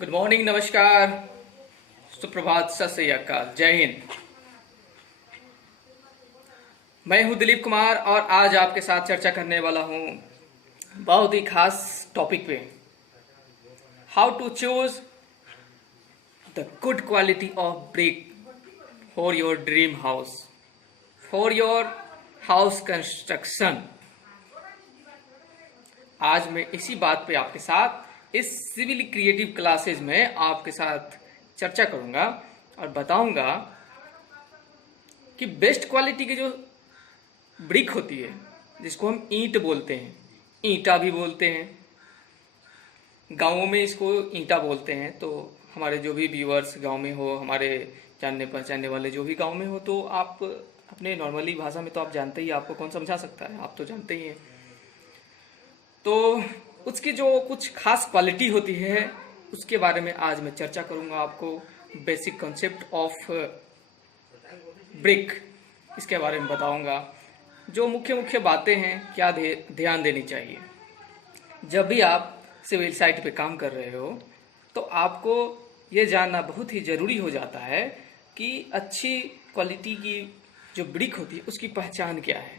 Good morning, नमस्कार, सुप्रभात, सत श्री अकाल, जय हिंद। मैं हूं दिलीप कुमार और आज आपके साथ चर्चा करने वाला हूं बहुत ही खास टॉपिक पे। How to choose the good quality of brick for your dream house, for your house construction. आज मैं इसी बात पे आपके साथ इस सिविल क्रिएटिव क्लासेज में आपके साथ चर्चा करूंगा और बताऊंगा कि बेस्ट क्वालिटी की जो ब्रिक होती है, जिसको हम ईंट बोलते हैं, ईंटा भी बोलते हैं, गांवों में इसको ईंटा बोलते हैं। तो हमारे जो भी व्यूअर्स गांव में हो, हमारे जानने पहचानने वाले जो भी गांव में हो, तो आप अपने नॉर्मली भाषा में तो आप जानते ही, आपको कौन समझा सकता है, आप तो जानते ही हैं। तो उसकी जो कुछ खास क्वालिटी होती है उसके बारे में आज मैं चर्चा करूंगा। आपको बेसिक कॉन्सेप्ट ऑफ ब्रिक, इसके बारे में बताऊंगा। जो मुख्य मुख्य बातें हैं, क्या ध्यान देनी चाहिए जब भी आप सिविल साइट पे काम कर रहे हो, तो आपको ये जानना बहुत ही ज़रूरी हो जाता है कि अच्छी क्वालिटी की जो ब्रिक होती है उसकी पहचान क्या है।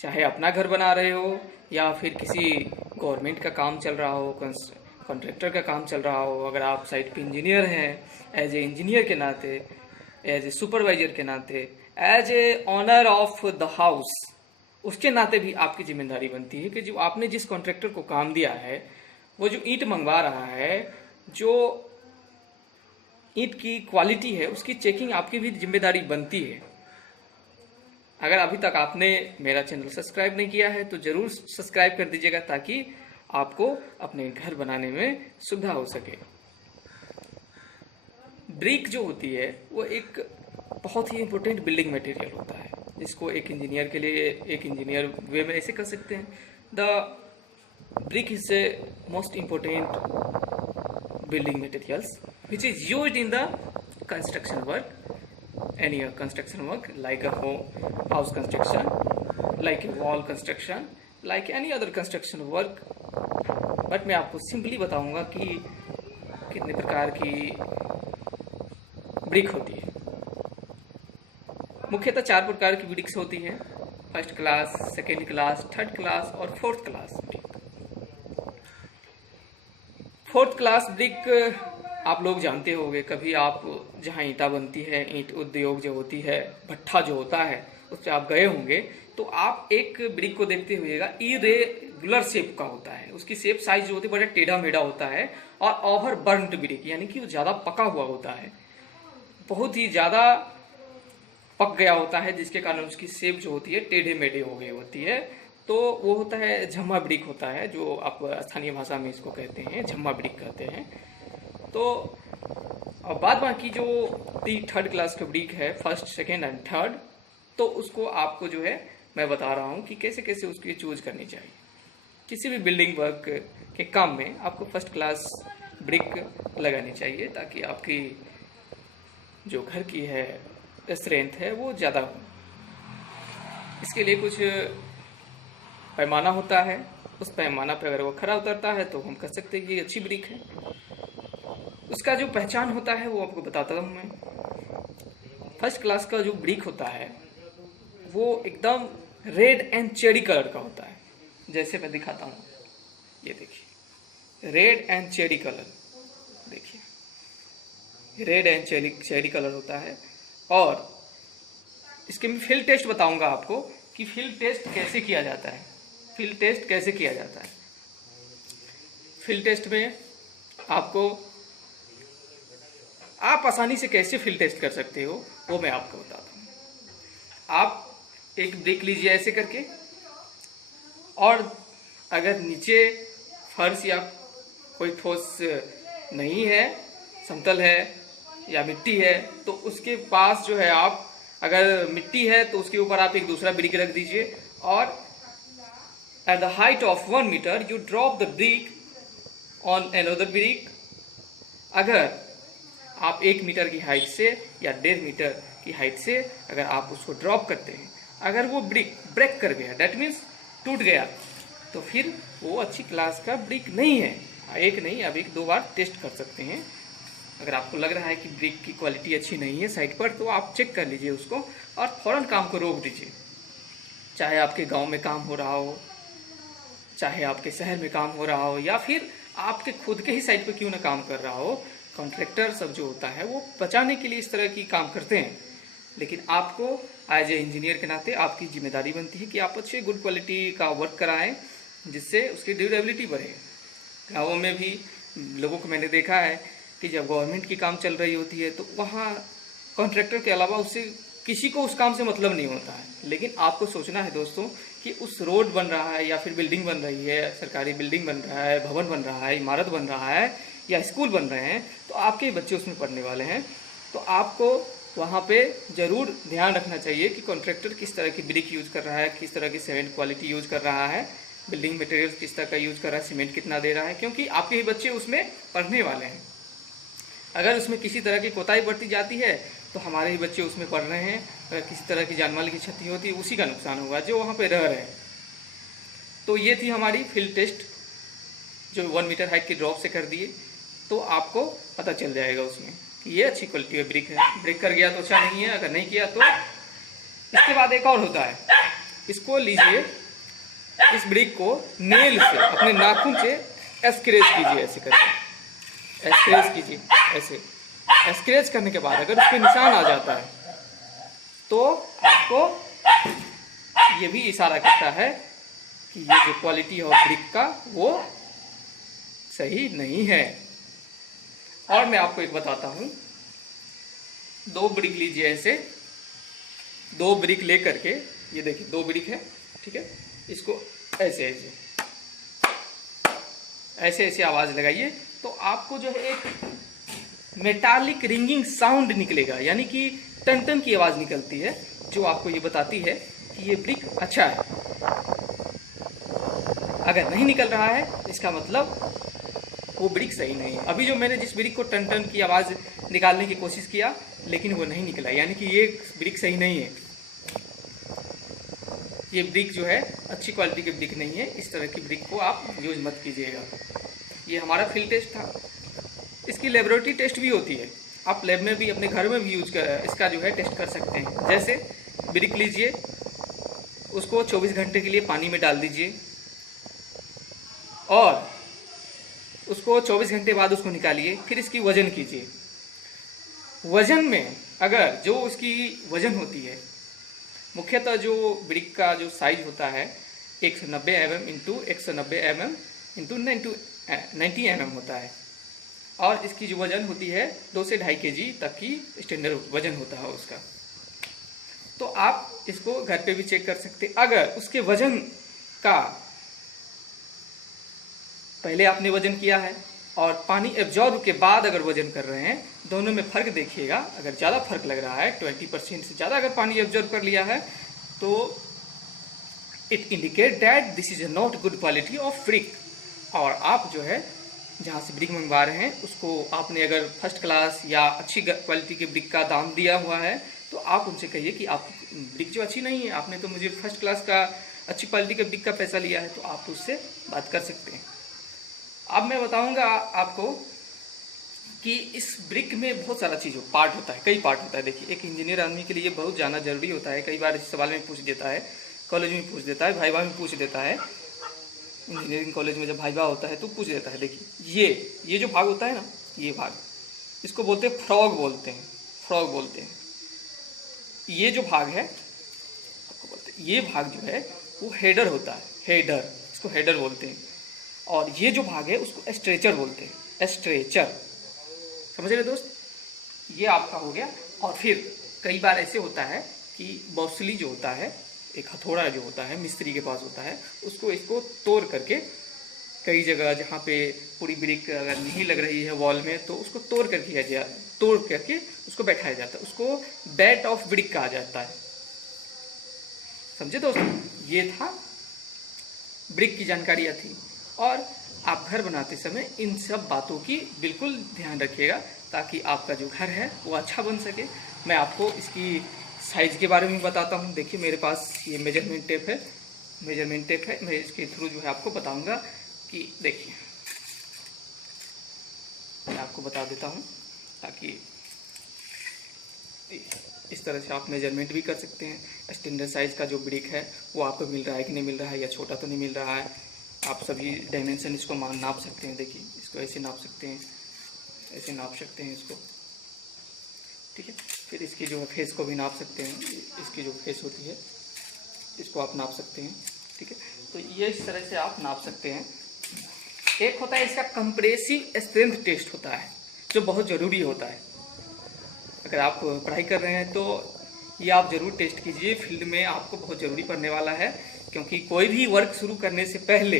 चाहे अपना घर बना रहे हो या फिर किसी गवर्नमेंट का काम चल रहा हो, कॉन्ट्रैक्टर का काम चल रहा हो, अगर आप साइट पे इंजीनियर हैं, एज ए इंजीनियर के नाते, एज ए सुपरवाइजर के नाते, as a owner of the house, उसके नाते भी आपकी जिम्मेदारी बनती है कि जो आपने जिस कॉन्ट्रैक्टर को काम दिया है, वो जो ईंट मंगवा रहा है, जो ईंट की क्वालिटी है, उसकी चेकिंग आपकी भी जिम्मेदारी बनती है। अगर अभी तक आपने मेरा चैनल सब्सक्राइब नहीं किया है तो जरूर सब्सक्राइब कर दीजिएगा, ताकि आपको अपने घर बनाने में सुविधा हो सके। ब्रिक जो होती है वो एक बहुत ही इम्पोर्टेंट बिल्डिंग मटेरियल होता है, जिसको एक इंजीनियर के लिए, एक इंजीनियर वे में ऐसे कर सकते हैं, the brick is a most important building materials which is used in the construction work, any construction work like a house construction, like a wall construction, like any other construction work। But मैं आपको simply बताऊंगा कि कितने प्रकार की brick होती है। मुख्यतः 4 प्रकार की ब्रिक्स होती हैं: first class, second class, third class और fourth class brick. Fourth class brick आप लोग जानते होंगे, कभी आप जहाँ ईंटा बनती है, ईंट उद्योग जो होती है, भट्ठा जो होता है, उस पर आप गए होंगे, तो आप एक ब्रिक को देखते हुएगा, इरेगुलर शेप का होता है, उसकी शेप साइज जो होती है बड़ा टेढ़ा मेढ़ा होता है, और ओवर बर्न्ड ब्रिक, यानी कि वो ज़्यादा पका हुआ होता है, बहुत ही ज़्यादा पक गया होता है, जिसके कारण उसकी शेप जो होती है टेढ़े मेढ़े हो गई होती है। तो वो होता है झम्मा ब्रिक होता है, जो आप स्थानीय भाषा में इसको कहते हैं, झम्मा ब्रिक कहते हैं। तो अब बाद बाकी जो थर्ड क्लास का ब्रिक है, फर्स्ट, सेकेंड एंड थर्ड, तो उसको आपको जो है मैं बता रहा हूँ कि कैसे कैसे उसकी चूज करनी चाहिए। किसी भी बिल्डिंग वर्क के काम में आपको फर्स्ट क्लास ब्रिक लगानी चाहिए, ताकि आपकी जो घर की है स्ट्रेंथ है वो ज़्यादा हो। इसके लिए कुछ पैमाना होता है, उस पैमाना पर अगर वो खरा उतरता है तो हम कह सकते हैं कि अच्छी ब्रिक है। उसका जो पहचान होता है वो आपको बताता हूँ मैं। फर्स्ट क्लास का जो ब्रिक होता है वो एकदम रेड एंड चेरी कलर का होता है, जैसे मैं दिखाता हूँ, ये देखिए, रेड एंड चेरी कलर, देखिए रेड एंड चेरी कलर होता है। और इसके मैं फील्ड टेस्ट बताऊंगा आपको कि फील्ड टेस्ट कैसे किया जाता है। फील्ड टेस्ट कैसे किया जाता है, फील्ड टेस्ट में आपको आप आसानी से कैसे फील्ड टेस्ट कर सकते हो वो मैं आपको बताता हूँ। आप एक ब्रिक लीजिए ऐसे करके, और अगर नीचे फर्श या कोई ठोस नहीं है, समतल है या मिट्टी है, तो उसके पास जो है, आप अगर मिट्टी है तो उसके ऊपर आप एक दूसरा ब्रिक रख दीजिए, और at the height of 1 metre you drop the brick on another brick. अगर आप 1 मीटर की हाइट से या 1.5 मीटर की हाइट से अगर आप उसको ड्रॉप करते हैं, अगर वो ब्रिक ब्रेक कर गया, डेट मीन्स टूट गया, तो फिर वो अच्छी क्लास का ब्रिक नहीं है। एक नहीं, अब 1-2 बार टेस्ट कर सकते हैं। अगर आपको लग रहा है कि ब्रिक की क्वालिटी अच्छी नहीं है साइट पर, तो आप चेक कर लीजिए उसको और फ़ौरन काम को रोक दीजिए। चाहे आपके गांव में काम हो रहा हो, चाहे आपके शहर में काम हो रहा हो, या फिर आपके खुद के ही साइट पर क्यों ना काम कर रहा हो, कॉन्ट्रैक्टर सब जो होता है वो बचाने के लिए इस तरह की काम करते हैं। लेकिन आपको एज ए इंजीनियर के नाते आपकी जिम्मेदारी बनती है कि आप अच्छे गुड क्वालिटी का वर्क कराएं, जिससे उसकी ड्यूरेबिलिटी बढ़े। गाँवों में भी लोगों को मैंने देखा है कि जब गवर्नमेंट की काम चल रही होती है तो वहाँ कॉन्ट्रैक्टर के अलावा उससे किसी को उस काम से मतलब नहीं होता है। लेकिन आपको सोचना है दोस्तों कि उस रोड बन रहा है या फिर बिल्डिंग बन रही है, सरकारी बिल्डिंग बन रहा है, भवन बन रहा है, इमारत बन रहा है या स्कूल बन रहे हैं, तो आपके बच्चे उसमें पढ़ने वाले हैं। तो आपको वहाँ पे ज़रूर ध्यान रखना चाहिए कि कॉन्ट्रैक्टर किस तरह की ब्रिक यूज़ कर रहा है, किस तरह की सीमेंट क्वालिटी यूज़ कर रहा है, बिल्डिंग मटेरियल किस तरह का यूज़ कर रहा है, सीमेंट कितना दे रहा है, क्योंकि आपके ही बच्चे उसमें पढ़ने वाले हैं। अगर उसमें किसी तरह की कोताही बढ़ती जाती है तो हमारे ही बच्चे उसमें पढ़ रहे हैं, अगर किसी तरह की जानमाल की क्षति होती है उसी का नुकसान होगा जो वहाँ पे रह रहे हैं। तो ये थी हमारी फील्ड टेस्ट जो 1 मीटर हाइट की ड्रॉप से कर दिए, तो आपको पता चल जाएगा उसमें कि ये अच्छी क्वालिटी का ब्रिक है। ब्रिक कर गया तो अच्छा नहीं है, अगर नहीं किया तो इसके बाद एक और होता है, इसको लीजिए, इस ब्रिक को नेल से अपने नाखून से स्क्रैच कीजिए, ऐसे करके स्क्रैच कीजिए। ऐसे स्क्रैच करने के बाद अगर उस पर निशान आ जाता है तो आपको ये भी इशारा करता है कि ये जो क्वालिटी है ब्रिक का वो सही नहीं है। और मैं आपको एक बताता हूँ, 2 ब्रिक लीजिए, ऐसे 2 ब्रिक ले करके, ये देखिए 2 ब्रिक है, ठीक है, इसको ऐसे ऐसे ऐसे ऐसे आवाज़ लगाइए तो आपको जो है एक मेटालिक रिंगिंग साउंड निकलेगा, यानी कि टन टन की आवाज़ निकलती है, जो आपको ये बताती है कि ये ब्रिक अच्छा है। अगर नहीं निकल रहा है इसका मतलब वो ब्रिक सही नहीं है। अभी जो मैंने जिस ब्रिक को टन टन की आवाज़ निकालने की कोशिश किया लेकिन वो नहीं निकला, यानी कि ये ब्रिक सही नहीं है। ये ब्रिक जो है अच्छी क्वालिटी की ब्रिक नहीं है, इस तरह की ब्रिक को आप यूज मत कीजिएगा। ये हमारा फील्ड टेस्ट था। इसकी लेबोरेटरी टेस्ट भी होती है, आप लैब में भी अपने घर में भी इसका जो है टेस्ट कर सकते हैं। जैसे ब्रिक लीजिए, उसको 24 घंटे के लिए पानी में डाल दीजिए और उसको 24 घंटे बाद उसको निकालिए, फिर इसकी वजन कीजिए। वजन में अगर जो उसकी वजन होती है, मुख्यतः जो ब्रिक का जो साइज होता है 190 mm into 190 mm into 90 mm होता है, और इसकी जो वजन होती है 2 से 2.5 kg तक की स्टैंडर्ड वजन होता है उसका। तो आप इसको घर पे भी चेक कर सकते हैं। अगर उसके वजन का पहले आपने वजन किया है और पानी एब्जॉर्ब के बाद अगर वजन कर रहे हैं, दोनों में फ़र्क देखिएगा। अगर ज़्यादा फर्क लग रहा है, 20% से ज़्यादा अगर पानी एब्जॉर्ब कर लिया है, तो it indicate that this is not good quality of brick. और आप जो है जहाँ से ब्रिक मंगवा रहे हैं उसको आपने अगर फर्स्ट क्लास या अच्छी क्वालिटी के ब्रिक का दाम दिया हुआ है, तो आप उनसे कहिए कि आप ब्रिक जो अच्छी नहीं है, आपने तो मुझे फर्स्ट क्लास का अच्छी क्वालिटी के ब्रिक का पैसा लिया है, तो आप उससे बात कर सकते हैं। अब मैं बताऊंगा आपको कि इस ब्रिक में बहुत सारा चीज़ पार्ट होता है, कई पार्ट होता है। देखिए, एक इंजीनियर आदमी के लिए बहुत जानना जरूरी होता है। कई बार इस सवाल में पूछ देता है, कॉलेज में पूछ देता है, भाईवा में पूछ देता है। इंजीनियरिंग कॉलेज में जब भाईवा होता है तो पूछ देता है। देखिए, ये जो भाग होता है ना, ये भाग, इसको बोलते हैं फ्रॉग बोलते हैं, फ्रॉग बोलते हैं। ये जो भाग है आपको बोलते हैं, ये भाग जो है वो हेडर होता है, हेडर, इसको हेडर बोलते हैं। और ये जो भाग है उसको स्ट्रेचर बोलते हैं, स्ट्रेचर, समझ रहे दोस्त। ये आपका हो गया। और फिर कई बार ऐसे होता है कि बौसली जो होता है, एक हथौड़ा जो होता है मिस्त्री के पास होता है, उसको इसको तोड़ करके कई जगह जहाँ पे पूरी ब्रिक अगर नहीं लग रही है वॉल में, तो उसको तोड़ करके उसको बैठाया जाता है, उसको बैट ऑफ ब्रिक कहा जाता है। समझे दोस्तों, ये था ब्रिक की जानकारियाँ थी। और आप घर बनाते समय इन सब बातों की बिल्कुल ध्यान रखिएगा ताकि आपका जो घर है वो अच्छा बन सके। मैं आपको इसकी साइज़ के बारे में बताता हूँ। देखिए, मेरे पास ये मेजरमेंट टेप है, मैं इसके थ्रू जो है आपको बताऊँगा कि देखिए मैं आपको बता देता हूँ, ताकि इस तरह से आप मेजरमेंट भी कर सकते हैं। स्टैंडर्ड साइज़ का जो ब्रिक है वो आपको मिल रहा है कि नहीं मिल रहा है, या छोटा तो नहीं मिल रहा है। आप सभी डायमेंशन इसको नाप सकते हैं। देखिए, इसको ऐसे नाप सकते हैं, ऐसे नाप सकते हैं इसको, ठीक है। फिर इसकी जो है फेस को भी नाप सकते हैं, इसकी जो फेस होती है इसको आप नाप सकते हैं, ठीक है। तो ये इस तरह से आप नाप सकते हैं। एक होता है इसका कंप्रेसिव स्ट्रेंथ टेस्ट होता है, जो बहुत ज़रूरी होता है। अगर आप पढ़ाई कर रहे हैं तो ये आप ज़रूर टेस्ट कीजिए, फील्ड में आपको बहुत ज़रूरी पड़ने वाला है। क्योंकि कोई भी वर्क शुरू करने से पहले,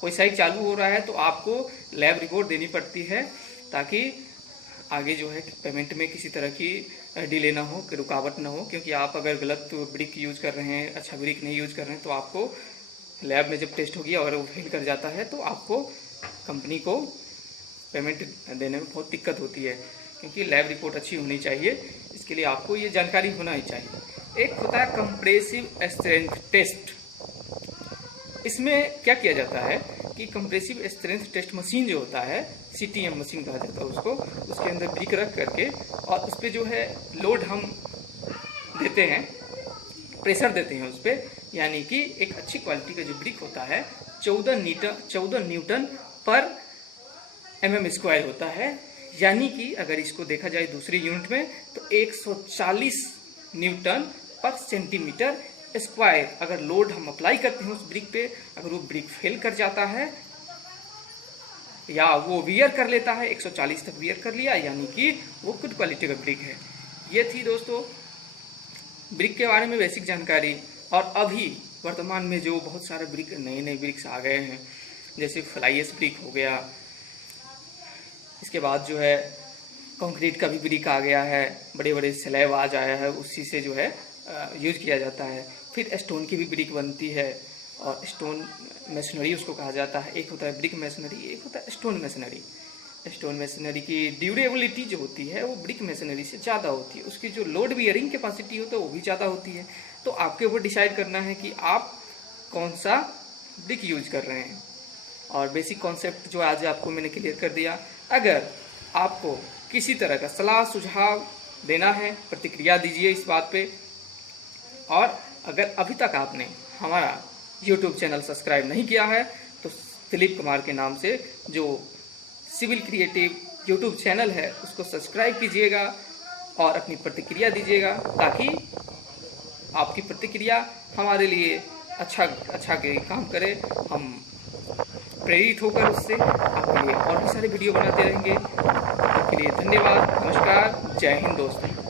कोई साइट चालू हो रहा है तो आपको लैब रिपोर्ट देनी पड़ती है, ताकि आगे जो है पेमेंट में किसी तरह की डिले ना हो, रुकावट ना हो। क्योंकि आप अगर गलत ब्रिक यूज़ कर रहे हैं, अच्छा ब्रिक नहीं यूज़ कर रहे हैं, तो आपको लैब में जब टेस्ट होगी और वो फेल कर जाता है तो आपको कंपनी को पेमेंट देने में बहुत दिक्कत होती है। क्योंकि लैब रिपोर्ट अच्छी होनी चाहिए, इसके लिए आपको ये जानकारी होना ही चाहिए। एक होता है कंप्रेसिव स्ट्रेंथ टेस्ट। इसमें क्या किया जाता है कि कंप्रेसिव स्ट्रेंथ टेस्ट मशीन जो होता है, CTM मशीन कहा जाता है उसको, उसके अंदर ब्रिक रख करके और उस पर जो है लोड हम देते हैं, प्रेशर देते हैं उस पर। यानी कि एक अच्छी क्वालिटी का जो ब्रिक होता है 14 न्यूटन पर mm² होता है। यानी कि अगर इसको देखा जाए दूसरी यूनिट में तो 140 न्यूटन पर सेंटीमीटर स्क्वायर अगर लोड हम अप्लाई करते हैं उस ब्रिक पे, अगर वो ब्रिक फेल कर जाता है या वो वियर कर लेता है, 140 तक वियर कर लिया, यानी कि वो गुड क्वालिटी का ब्रिक है। ये थी दोस्तों ब्रिक के बारे में बेसिक जानकारी। और अभी वर्तमान में जो बहुत सारे ब्रिक, नए नए ब्रिक्स आ गए हैं, जैसे फ्लाईएस ब्रिक हो गया, इसके बाद जो है कंक्रीट का भी ब्रिक आ गया है, बड़े बड़े स्लैब आ जाया है, उसी से जो है यूज किया जाता है। फिर स्टोन की भी ब्रिक बनती है, और स्टोन मशीनरी उसको कहा जाता है। एक होता है ब्रिक मशीनरी, एक होता है स्टोन मशीनरी। स्टोन मशीनरी की ड्यूरेबिलिटी जो होती है वो ब्रिक मशीनरी से ज़्यादा होती है, उसकी जो लोड बियरिंग कैपेसिटी होता है वो भी ज़्यादा होती है। तो आपके ऊपर डिसाइड करना है कि आप कौन सा ब्रिक यूज कर रहे हैं। और बेसिक कॉन्सेप्ट जो आज आपको मैंने क्लियर कर दिया। अगर आपको किसी तरह का सलाह सुझाव देना है, प्रतिक्रिया दीजिए इस बात पे। और अगर अभी तक आपने हमारा YouTube चैनल सब्सक्राइब नहीं किया है तो दिलीप कुमार के नाम से जो सिविल क्रिएटिव YouTube चैनल है उसको सब्सक्राइब कीजिएगा और अपनी प्रतिक्रिया दीजिएगा, ताकि आपकी प्रतिक्रिया हमारे लिए अच्छा काम करे। हम प्रेरित होकर उससे आपके लिए और भी सारे वीडियो बनाते रहेंगे। आपके लिए धन्यवाद, नमस्कार, जय हिंद दोस्तों।